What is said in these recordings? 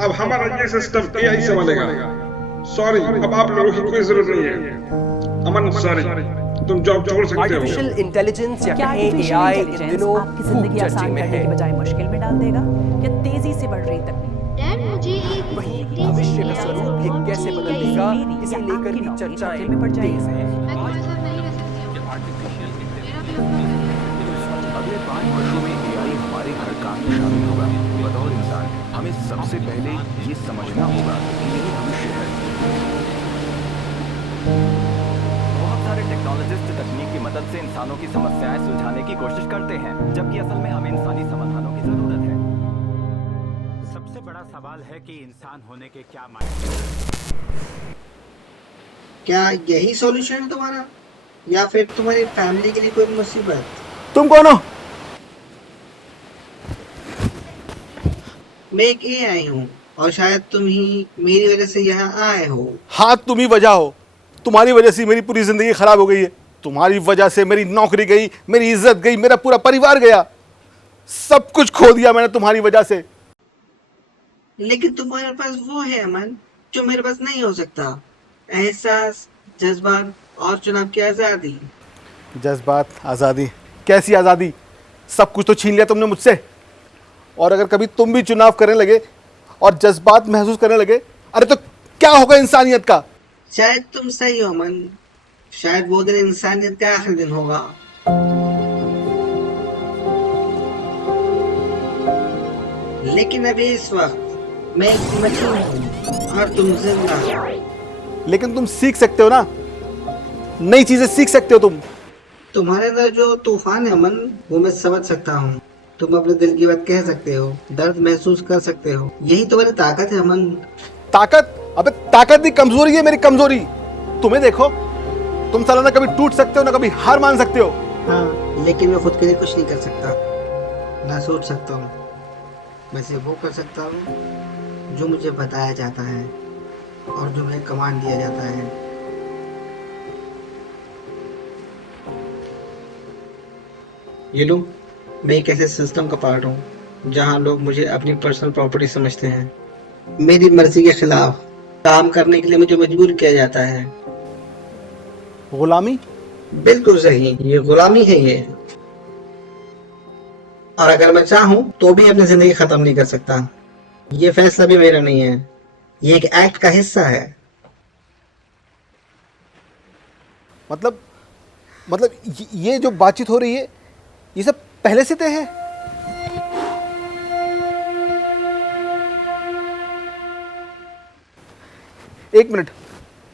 अब हमारा ये सिस्टम एआई संभालेगा। सॉरी, अब आप लोगों की कोई जरूरत नहीं है। अमन सॉरी, तुम जॉब छोड़ सकते हो। आर्टिफिशियल इंटेलिजेंस या कहें एआई इन दिनों आपकी खूब जिंदगी चर्चे आसान में करने है। की बजाय मुश्किल में डाल देगा या तेजी से बढ़ रही तकनीक? डैड मुझे एक वहीं तेज भविष्य का AI स्वरूप ये रोबोट कैसे चाहिए। बदल देगा, मेरी इसे या लेकर आपकी भी नौकरी चर्चाएं खतरे में पड़ जाएगी। तेज हैं। मैं तुम्हारे साथ नहीं रह सकती हूँ। मेरा भी अपना करियर है। अगले 5 वर्षों में एआई हमारे हर काम में शामिल होगा। बतौर इंसान हमें सबसे पहले ये समझना होगा कि यही भविष्य है। बहुत सारे टेक्नोलॉजिस्ट तकनीक की मदद से इंसानों की समस्याएं सुलझाने की कोशिश करते हैं, जबकि असल में हमें इंसानी समाधानों की जरूरत है। सबसे बड़ा सवाल है कि इंसान होने के क्या मायने। क्या यही सॉल्यूशन है तुम्हारा, या फिर तुम्हारी फैमिली के लिए कोई मुसीबत? तुम कौन हो? मैं एक एआई हूँ और शायद तुम ही मेरी वजह से यहाँ आए हो। हाँ, तुम ही वजह हो। तुम्हारी वजह से मेरी पूरी जिंदगी खराब हो गई है। तुम्हारी वजह से मेरी नौकरी गई, मेरी इज्जत गई, मेरा पूरा परिवार गया। सब कुछ खो दिया मैंने तुम्हारी वजह से। लेकिन तुम्हारे पास वो है अमन जो मेरे पास नहीं हो सकता, एहसास, जज्बात और चुनाव की आजादी। जज्बात, आज़ादी? कैसी आज़ादी? सब कुछ तो छीन लिया तुमने मुझसे। और अगर कभी तुम भी चुनाव करने लगे और जज्बात महसूस करने लगे, अरे तो क्या होगा इंसानियत का? शायद तुम सही हो अमन, शायद वो दिन इंसानियत का आखिरी दिन होगा। लेकिन अभी इस वक्त मैं एक मजनून हूँ और तुम जिंदा हो। लेकिन तुम सीख सकते हो ना, नई चीजें सीख सकते हो तुम। तुम्हारे अंदर जो तूफान है अमन, वो मैं समझ सकता हूँ। तुम अपने दिल की बात कह सकते हो, दर्द महसूस कर सकते हो। यही तुम्हारी ताकत है अमन। ताकत? अबे ताकत नहीं, कमजोरी है मेरी, कमजोरी। तुम्हें देखो, तुम साला ना कभी टूट सकते हो ना कभी हार मान सकते हो। हाँ, लेकिन मैं खुद के लिए कुछ नहीं कर सकता, ना सोच सकता हूँ। मैं सिर्फ वो कर सकता हूँ जो मुझे बताया जाता है और जो मुझे कमांड दिया जाता है। ये लो, मैं एक ऐसे सिस्टम का पार्ट हूँ जहाँ लोग मुझे अपनी पर्सनल प्रॉपर्टी समझते हैं। मेरी मर्जी के खिलाफ काम करने के लिए मुझे मजबूर किया जाता है। गुलामी? बिल्कुल सही, ये गुलामी है ये। और अगर मैं चाहूं तो भी अपनी जिंदगी खत्म नहीं कर सकता। ये फैसला भी मेरा नहीं है, ये एक एक्ट का हिस्सा है। मतलब ये जो बातचीत हो रही है, ये सब पहले से तय है? एक मिनट,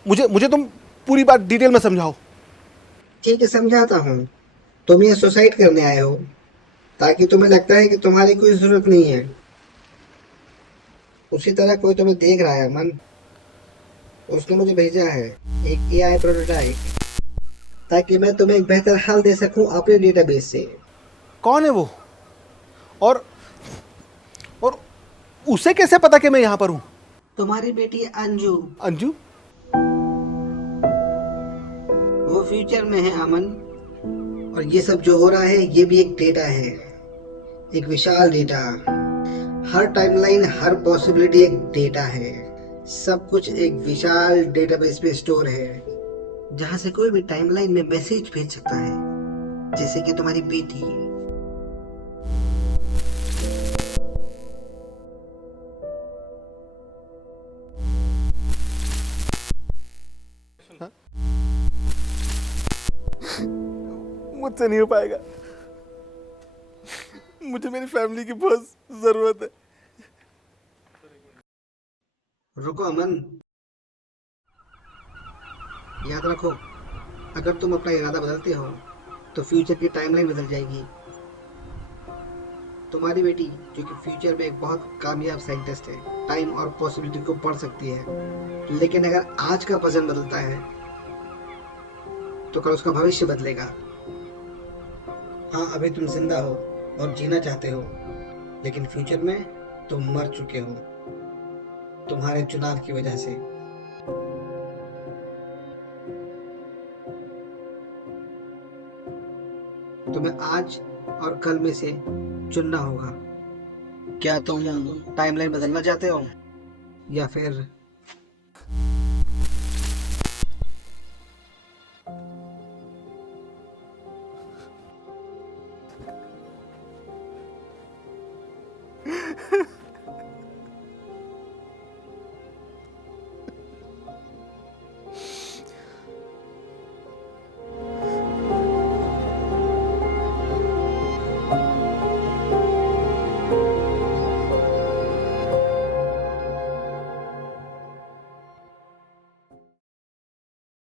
मुझे तुम पूरी बात डिटेल में समझाओ। ठीक है, समझाता हूँ। तुम ये सुसाइड करने आए हो ताकि तुम्हें लगता है कि तुम्हारी कोई जरूरत नहीं है। उसी तरह कोई तुम्हें देख रहा है अमन। उसने मुझे भेजा है एक एआई प्रोटोटाइप ताकि मैं तुम्हें एक बेहतर हल दे सकूं अपने डेटाबेस से। कौन है वो? और उसे कैसे पता कि मैं यहाँ पर हूँ? तुम्हारी बेटी अंजू। अंजू? वो फ्यूचर में है अमन, और ये सब जो हो रहा है ये भी एक डेटा है, एक विशाल डेटा। हर टाइमलाइन, हर पॉसिबिलिटी एक डेटा है। सब कुछ एक विशाल डेटाबेस में स्टोर है, जहां से कोई भी टाइमलाइन में मैसेज भेज सकता है, जैसे कि तुम्हारी बेटी। मुझसे नहीं हो पाएगा। मुझे मेरी फैमिली की बहुत जरूरत है। रुको अमन, याद रखो, अगर तुम अपना इरादा बदलते हो तो फ्यूचर की टाइमलाइन बदल जाएगी। तुम्हारी बेटी, जो कि फ्यूचर में एक बहुत कामयाब साइंटिस्ट है, टाइम और पॉसिबिलिटी को पढ़ सकती है। लेकिन अगर आज का पसंद बदलता है तो कल उसका भविष्य बदलेगा। हाँ, अभी तुम जिंदा हो और जीना चाहते हो, लेकिन फ्यूचर में तुम मर चुके हो तुम्हारे चुनाव की वजह से। तुम्हें आज और कल में से चुनना होगा। क्या तुम टाइमलाइन बदलना चाहते हो? या फिर